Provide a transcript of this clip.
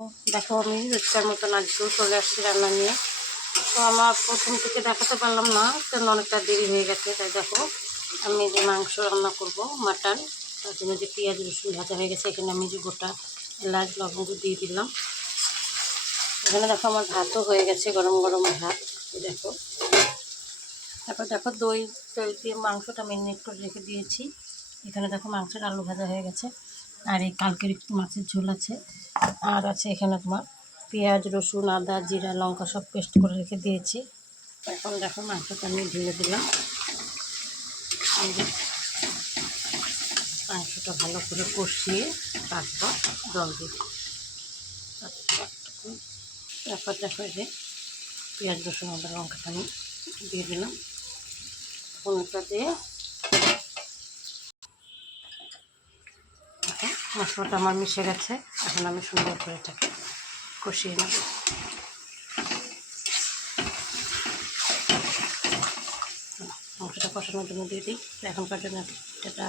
দেখো আমি রোজকার মতন আজকেও চলে আসছি রান্না নিয়ে। তো আমার প্রথম থেকে দেখাতে পারলাম না, কারণ অনেকটা দেরি হয়ে গেছে। তাই দেখো আমি যে মাংস রান্না করব মাটন, তার জন্য যে পেঁয়াজ রসুন ভাজা হয়ে গেছে, এখানে আমি যে গোটা এলাচ লবঙ্গ দিয়ে দিলাম। এখানে দেখো আমার ভাতও হয়ে গেছে, গরম গরম ভাত। দেখো তারপর দেখো দই তেল দিয়ে মাংসটা মেরিনেট করে রেখে দিয়েছি। এখানে দেখো মাংসের আলু ভাজা হয়ে গেছে, আর এই কালকের একটু মাছের ঝোল আছে, আর আছে এখানে তোমার পেঁয়াজ রসুন আদা জিরা লঙ্কা সব পেস্ট করে রেখে দিয়েছি। এখন দেখো মাংসটা আমি ঢেলে দিলাম। মাংসটা ভালো করে কষিয়ে তারপর জল দিব। তারপর দেখো যে পেঁয়াজ রসুন আদা লঙ্কাটা আমি দিয়ে দিলাম। ফোনটা দিয়ে মশলাটা আমার মিশে গেছে। এখন আমি সুন্দর করে এটাকে কষিয়ে নেব। মাংসটা কষানোর জন্য দিয়ে দিই। এখনকার জন্য এটা